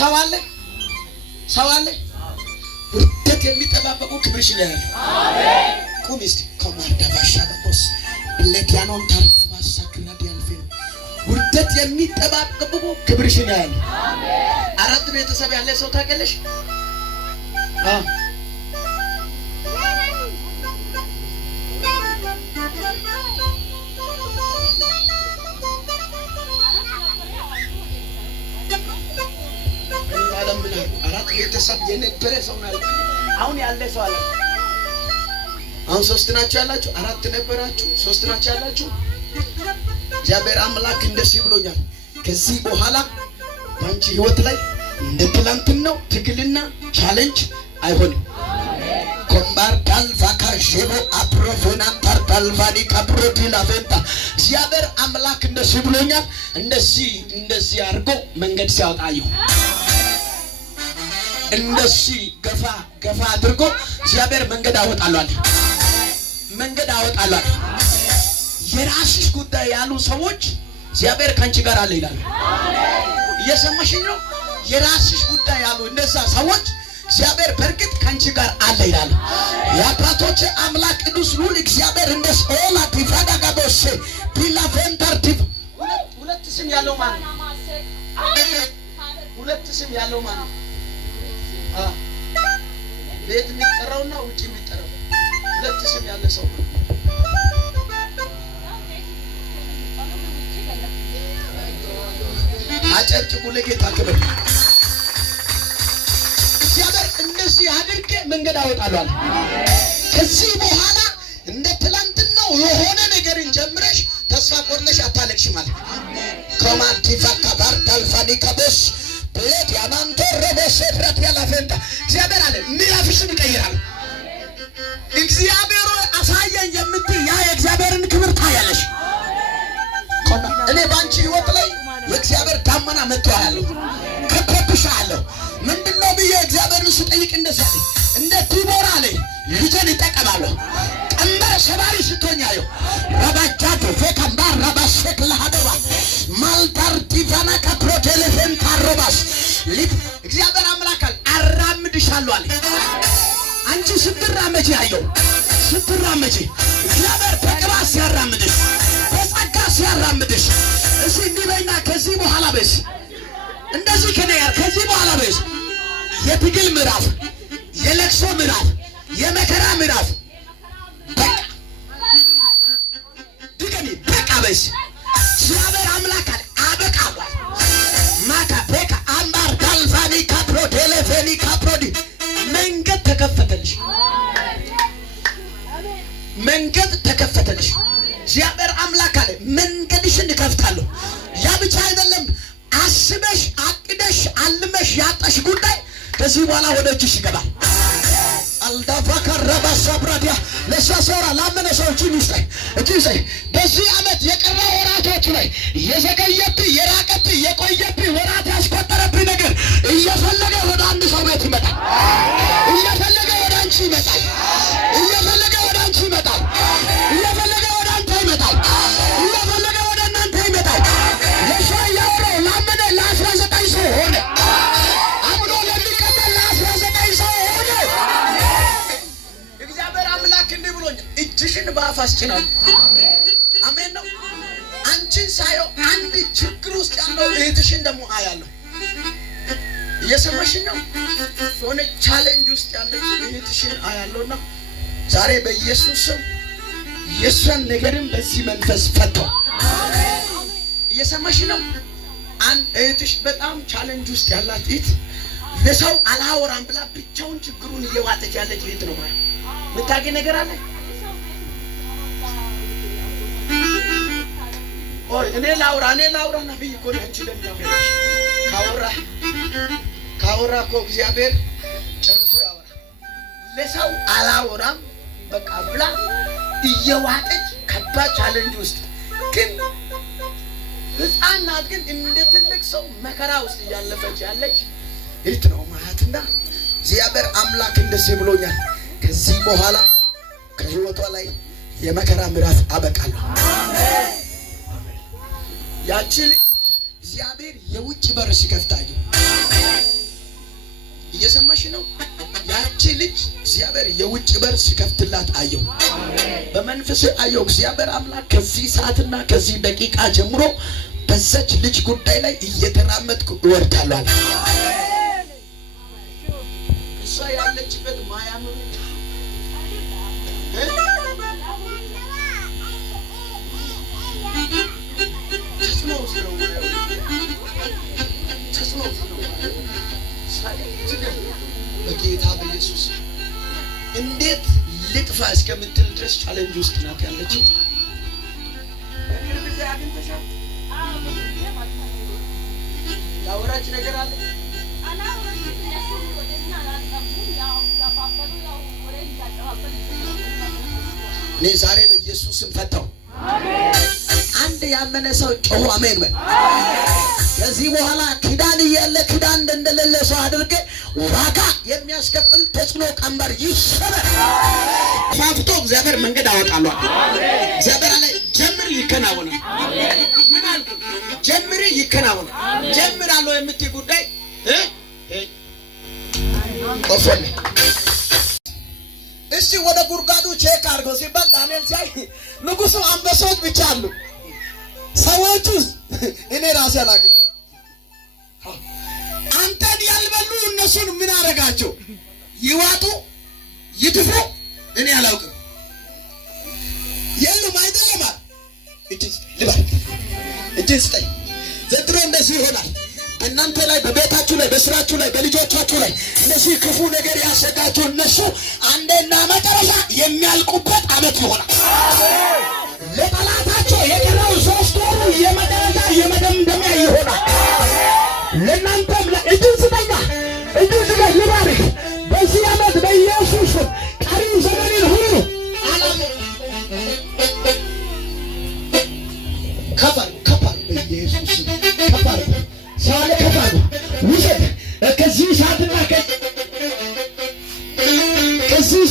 ሰው አለ ውርደት የሚጠባበቁ ክብርሽ ነው ያለው። አሜን። ቁም እስቲ ከማርዳ ባሻለቦስ ለዲያኖን ታርታባሳ ክናዲ ያልፈን ውርደት የሚጠባበቁ ክብርሽ ነው ያለው። አሜን። አራት ቤተሰብ ያለ ሰው ታውቂያለሽ? አራት ቤተሰብ የነበረ ሰው ነው። አሁን ያለ ሰው አለ። አሁን ሶስት ናችሁ ያላችሁ፣ አራት ነበራችሁ፣ ሶስት ናችሁ ያላችሁ። እግዚአብሔር አምላክ እንደዚህ ብሎኛል። ከዚህ በኋላ ባንቺ ህይወት ላይ እንደ ትላንትናው ትግልና ቻሌንጅ አይሆንም። ኮምባር ዳልቫካ ሼቦ አፕሮፎና ታርታልቫኒ ካፕሮዲ ላቬንታ እግዚአብሔር አምላክ እንደዚህ ብሎኛል። እንደዚህ አድርጎ መንገድ ሲያወጣዩ እንደዚህ ገፋ አድርጎ እግዚአብሔር መንገድ አወጣሏል። የራስሽ ጉዳይ ያሉ ሰዎች እግዚአብሔር ካንቺ ጋር አለ ይላል። እየሰማሽኝ ነው? የራስሽ ጉዳይ ያሉ እነዛ ሰዎች እግዚአብሔር በርግጥ ካንቺ ጋር አለ ይላል። የአባቶች አምላክ ቅዱስ ሉል እግዚአብሔር እንደ ሶላ ዲፋዳ ጋዶሴ ቢላቬንተር ዲፍ ሁለት ስም ያለው ማለት ሁለት ስም ያለው ማለት ቤት የሚጠራውና ውጪ የሚጠራው ሁለት ስም ያለ ሰው አጨብጭቡ ለጌታ ክብር። እግዚአብሔር እንደዚህ አድርጌ መንገድ አወጣሏል። ከዚህ በኋላ እንደ ትላንትናው የሆነ ነገርን ጀምረሽ ተስፋ ቆርጠሽ አታለቅሽ ማለት ኮማንቲቫ ካባር ዳልፋኒ ካቦስ ብለት ያማንቶ ረበሰፍራት ያላፈንታ እግዚአብሔር አለ ምዕራፍሽን ይቀይራል። እግዚአብሔር አሳየኝ የምትይ ያ የእግዚአብሔርን ክብር ታያለሽ። እኔ ባንቺ ህይወት ላይ የእግዚአብሔር ዳመና መጥቷል። ከከብሻለሁ ምንድነው ብዬ እግዚአብሔርን ስጠይቅ እንደዚህ እንደ ዲቦራ ላይ ልጅን ይጠቀማለሁ። ቀንበር ሰባሪ ስትሆኛዩ ረባጃዶ ፈካምባር ረባሸክ ለሃደባ ማልታር ዲቫና ካፕሮቴሌፈን ታሮባስ እግዚአብሔር አምላክ አራምድሻለሁ አለ። አንቺ ስትራመጂ ያየው ስትራመጂ እግዚአብሔር በቅባት ሲያራምድሽ በጸጋ ሲያራምድሽ እዚህ እንዲበይና ከዚህ በኋላ በስ እንደዚህ ከነያር ከዚህ በኋላ በስ የትግል ምዕራፍ፣ የለቅሶ ምዕራፍ፣ የመከራ ምዕራፍ በቃ ድገሚ በቃ በስ እግዚአብሔር አምላክ አበቃው ማካ በቃ አምባር ዳልፋኒ ካፕሮ ቴሌፌኒ ካፕሮዲ መንገድ ተከፈተልሽ። መንገድ ተከፈተልሽ። እግዚአብሔር አምላክ አለ መንገድሽን እከፍታለሁ። ያ ብቻ አይደለም፣ አስበሽ አቅደሽ አልመሽ ያጣሽ ጉዳይ ከዚህ በኋላ ወደ እጅሽ ይገባል። አልዳፋካ ረባሳ ብራዲያ ለሳሶራ ላመነ ሰዎች ይስጠይ በዚህ ዓመት የቀረ ወራቶች ላይ የዘገየብህ የራቀብህ የቆየብህ ወራት ያስቆጠረብህ ነገር እየፈለገ ወደ አንድ ሰው ቤት ይመጣል። እየፈለገ ወደ አንቺ ይመጣል። እየፈለገ ወደ አንቺ ይመጣል። እየፈለገ ወደ አንተ ይመጣል። እየፈለገ ወደ እናንተ ይመጣል። ለሰው ያወራው ላመነ ለ19 ሰው ሆነ። አምኖ ለሚቀበል ለ19 ሰው ሆነ። እግዚአብሔር አምላክ እንዲህ ብሎኛል፣ እጅሽን በአፍ አስጭናለሁ። አሜን ነው። አንቺን ሳየው አንድ ችግር ውስጥ ያለው እህትሽን ደግሞ አያለሁ። እየሰማሽኝ ነው? የሆነ ቻሌንጅ ውስጥ ያለች እህትሽን አያለሁና ዛሬ በኢየሱስ ስም የእሷን ነገርም በዚህ መንፈስ ፈተው። እየሰማሽ ነው? አንድ እህትሽ በጣም ቻሌንጅ ውስጥ ያላት እህት ለሰው አላወራም ብላ ብቻውን ችግሩን እየዋጠች ያለች እህት ነው ማለት የምታገኝ ነገር አለ። እኔ ላውራ ነብይ እኮ ነው። አንቺ ለምን ካወራ እኮ እግዚአብሔር ጨርሶ ያወራ። ለሰው አላወራም በቃ ብላ እየዋጠች ከባድ ቻሌንጅ ውስጥ ግን ህፃን ናት፣ ግን እንደ ትልቅ ሰው መከራ ውስጥ እያለፈች ያለች እህት ነው ማለትና እግዚአብሔር አምላክ እንደዚህ ብሎኛል፣ ከዚህ በኋላ ከህይወቷ ላይ የመከራ ምዕራፍ አበቃለሁ። አሜን። ያቺ ልጅ እግዚአብሔር የውጭ በር ሲከፍታዩ እየሰማሽ ነው? ያቺ ልጅ እግዚአብሔር የውጭ በር ሲከፍትላት አየው። በመንፈስ አየው። እግዚአብሔር አምላክ ከዚህ ሰዓትና ከዚህ ደቂቃ ጀምሮ በዛች ልጅ ጉዳይ ላይ እየተራመድኩ እወርዳለሁ። እሷ ያለችበት ማያምሩ በጌታ በኢየሱስ እንዴት ልጥፋ እስከምትል ድረስ ቻሌንጅ ውስጥ ናት ያለችው። ያወራች ነገር አለ። እኔ ዛሬ በኢየሱስም ፈታው። አንድ ያመነ ሰው ጮሁ አሜን በል። ከዚህ በኋላ ኪዳን እያለ ኪዳን እንደሌለ ሰው አድርገ ዋጋ የሚያስከፍል ተጽዕኖ ቀንበር ይሰበር። ፋፍቶ እግዚአብሔር መንገድ አወጣለሁ። እግዚአብሔር አለ ጀምር ይከናወናል። ምን አልኩ? ጀምር ይከናወናል። ጀምራለሁ የምትይ ጉዳይ ቆፈለ። እስቲ ወደ ጉርጋዱ ቼክ አድርገው ሲባል ዳንኤል ሲያይ ንጉሱ አንበሶች ብቻ አሉ። ሰዎቹ እኔ ራሴ አላውቅም። አንተን ያልበሉ እነሱን ምን አደረጋቸው? ይዋጡ ይድፉ እኔ አላውቅም። የሉም አይደለም አለ። እጅ ስጠኝ። ዘንድሮ እንደዚህ ይሆናል። በእናንተ ላይ፣ በቤታችሁ ላይ፣ በስራችሁ ላይ፣ በልጆቻችሁ ላይ እነዚህ ክፉ ነገር ያሰጋችሁ እነሱ አንዴና መጨረሻ የሚያልቁበት ዓመት ይሆናል። ለጠላታቸው የቀረው 3 ወሩ የመጨረሻ የመደምደሚያ ይሆናል። ለእናንተም እጅን ስጠኛ፣ እጅን ስጠኝ ልባርክ። በዚህ ዓመት በኢየሱስ ቀሪው ዘመንን ሁሉ ከፋር በኢየሱስ ከፋር ሳለ ከፋር ውሰድ። ከዚህ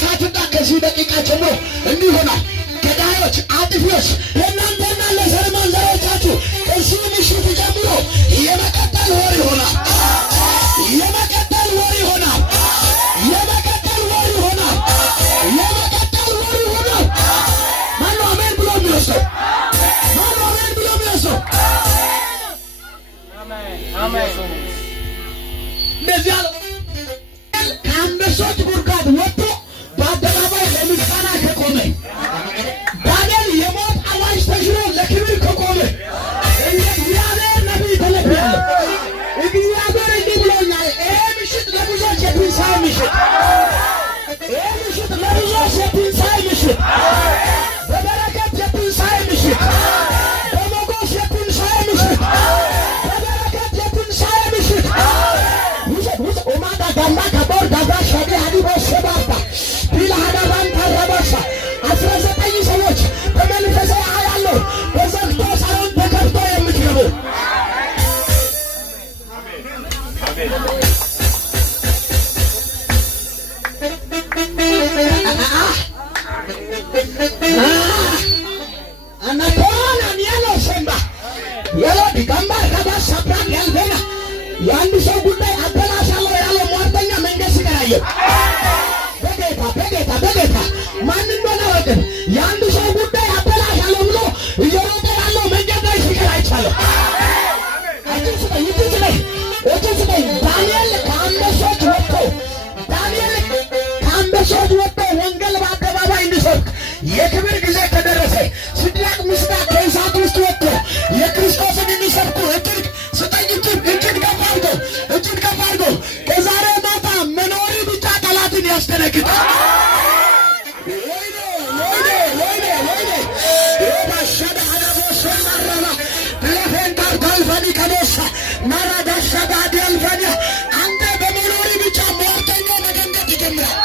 ሰዓትና ከዚህ ደቂቃ ጀምሮ እንዲህ ይሆናል። ገዳዮች፣ አጥፊዎች ለእናንተና ለዘርማን ዘሮቻችሁ ከዚህ ምሽት ጀምሮ የመቀጠል ወር ይሆናል። የመቀጠል ወር ይሆናል። የመቀጠል ወር ይሆናል። የመቀጠል ወር ይሆናል። ማነው አሜን ብሎ የሚወስደው? ማነው አሜን ብሎ የሚወስደው? እንደዚህ አለው። ከአንበሶች ጉድጓድ ወጥቶ በአደባባይ ለምስጋና ከቆመ ዳንኤል የሞት አዋጅ ተሽሮ ለክብር ከቆመ እንደ እግዚአብሔር ነቢይ ተለብያለሁ። እግዚአብሔር እንዲህ ብሎኛል። ይሄ ምሽት ለብዙዎች የትንሣኤ ምሽት፣ ይሄ ምሽት ለብዙዎች የትንሣኤ ምሽት፣ በበረከት የትንሣኤ ምሽት፣ በሞገስ የትንሣኤ ምሽት፣ በበረከት የትንሣኤ ምሽት። ውሰድ ኦማዳ ጋማ ከቦር ጋዛ ሸዲ ሀዲቦ ሸባባ ቢልሃዳባን ታረባሳ 19 ሰዎች በመንፈሴ አያለሁ። በዘግቶ ሳይሆን ተከፍቶ የምትገቡ አናቶና ሚያሎ ሸምባ የሎ ዲጋማ ረባሳ ብራን ያልበና የአንድ ሰው ጉዳይ አበላሻለሁ ያለው ሟርተኛ መንገድ ሲቀራየው በጌታ ማን እንደሆነ ወቅን የአንድ ሰው ጉዳይ አበላሻለሁ ብሎ እየሮጠ ያለው መንገድ ላይ ሲቀር አይቻለሁ። እጅ ስጠኝ። ዳንኤል ከአንበሶች ወጥቶ ወንጌል በአደባባይ እንዲሰብክ የክብር ጊዜ ከደረሰ ሲድራቅ ሚሳቅ ከእሳት ውስጥ ወጥቶ የክርስቶስን እንዲሰብኩ እጅግ ስጠኝ። እጅግ ከፍ አድርጎ ከዛሬ ማታ መኖሪ ብቻ ጠላትን ያስደነግጣል። አንተ በመኖሪ ብቻ ሟርተኛ መደንገጥ ይጀምራል።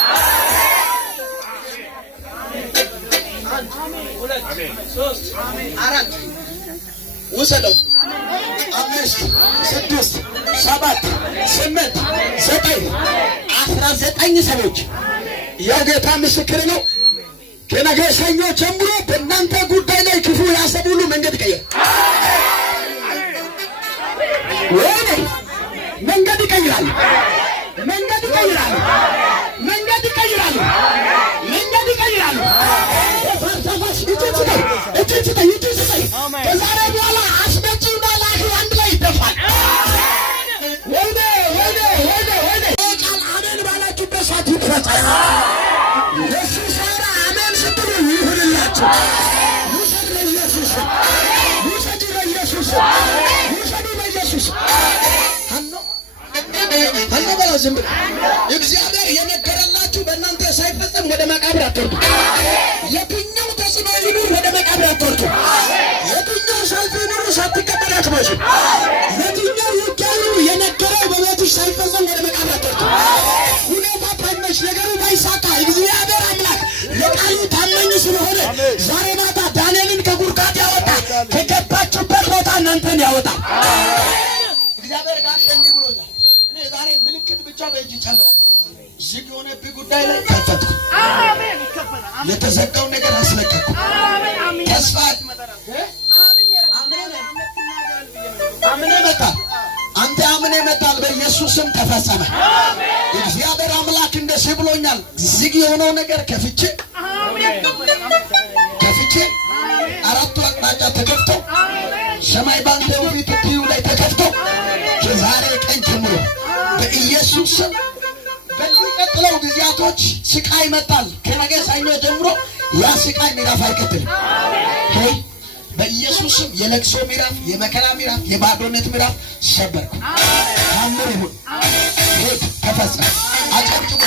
1 2 3 4 ውሰደው 5 6 7 8 9 19 ሰዎች የጌታ ምስክር ነው። ከነገ ሰኞ ጀምሮ በእናንተ ጉዳይ ላይ ክፉ ያሰቡ ሁሉ መንገድ ቀየር። ወይኔ መንገድ ይቀይራል። መንገድ ይቀይራሉ። መንገድ ይቀይራሉ። መንገድ ይቀይራሉ። ፈርተፋሽ ይትስጠኝ ከዛሬ በኋላ አስመጪውና ላኪው አንድ ላይ ይደፋል። ወይኔ ቃል አሜን ባላችሁበት ሰዓት ይፈጸማል። እሱ ሰራ አሜን ስትሉ ይሁንላችሁ። ውሰድ በኢየሱስ ውሰድ በኢየሱስ ውሰድ በኢየሱስ አኖ በለው ዝም ብሎ እግዚአብሔር የነገረላችሁ በእናንተ ሳይፈጸም ወደ መቃብር አትወርዱ። የትኛው ተጽዕኖ ይኑር ወደ መቃብር አትወርዱ። የትኛው ሰልፍ ይኑር ሳትቀበል አትሞቱ። የትኛው ውጊያው የነገረው በቤትሽ ሳይፈጸም ወደ መቃብር አትወርዱ። ሁኔታ ባይመሽ ነገሩ ባይሳካ እግዚአብሔር አምላክ ለቃሉ ታማኝ ስለሆነ ዛሬ ማታ ዳንኤልን ከጉድጓድ ያወጣ ከገባችሁበት ቦታ እናንተን ያወጣል። እግዚአብሔር ጋር እንዲህ ብሎኛል። እኔ ዛሬ ምልክት ብቻ በእጅ ይጨምራል። ዝግ የሆነብህ ጉዳይ ላይ ከፈትኩ። አሜን። ይከፈላል። የተዘጋው ነገር አስለቀቅኩ። አሜን። ተስፋ አሜን መጣል። አንተ አሜን መጣል በኢየሱስ ስም ተፈጸመ። እግዚአብሔር አምላክ እንደዚህ ብሎኛል። ዝግ የሆነው ነገር ከፍቼ አራቱ አቅጣጫ ተከፍተው ሰማይ ባንተ ፊት ትዩ ላይ ተከፍተው ከዛሬ ቀን ጀምሮ በኢየሱስ ስም በሚቀጥለው ጊዜያቶች ስቃይ ይመጣል። ከነገ ሰኞ ጀምሮ ያ ስቃይ ምዕራፍ አይቀጥልም። በኢየሱስ ስም የለቅሶ ምዕራፍ፣ የመከራ ምዕራፍ፣ የባዶነት ምዕራፍ ሰበርኩ። ታምር ይሁን። ተፈጸመ። አጨብጭቡ።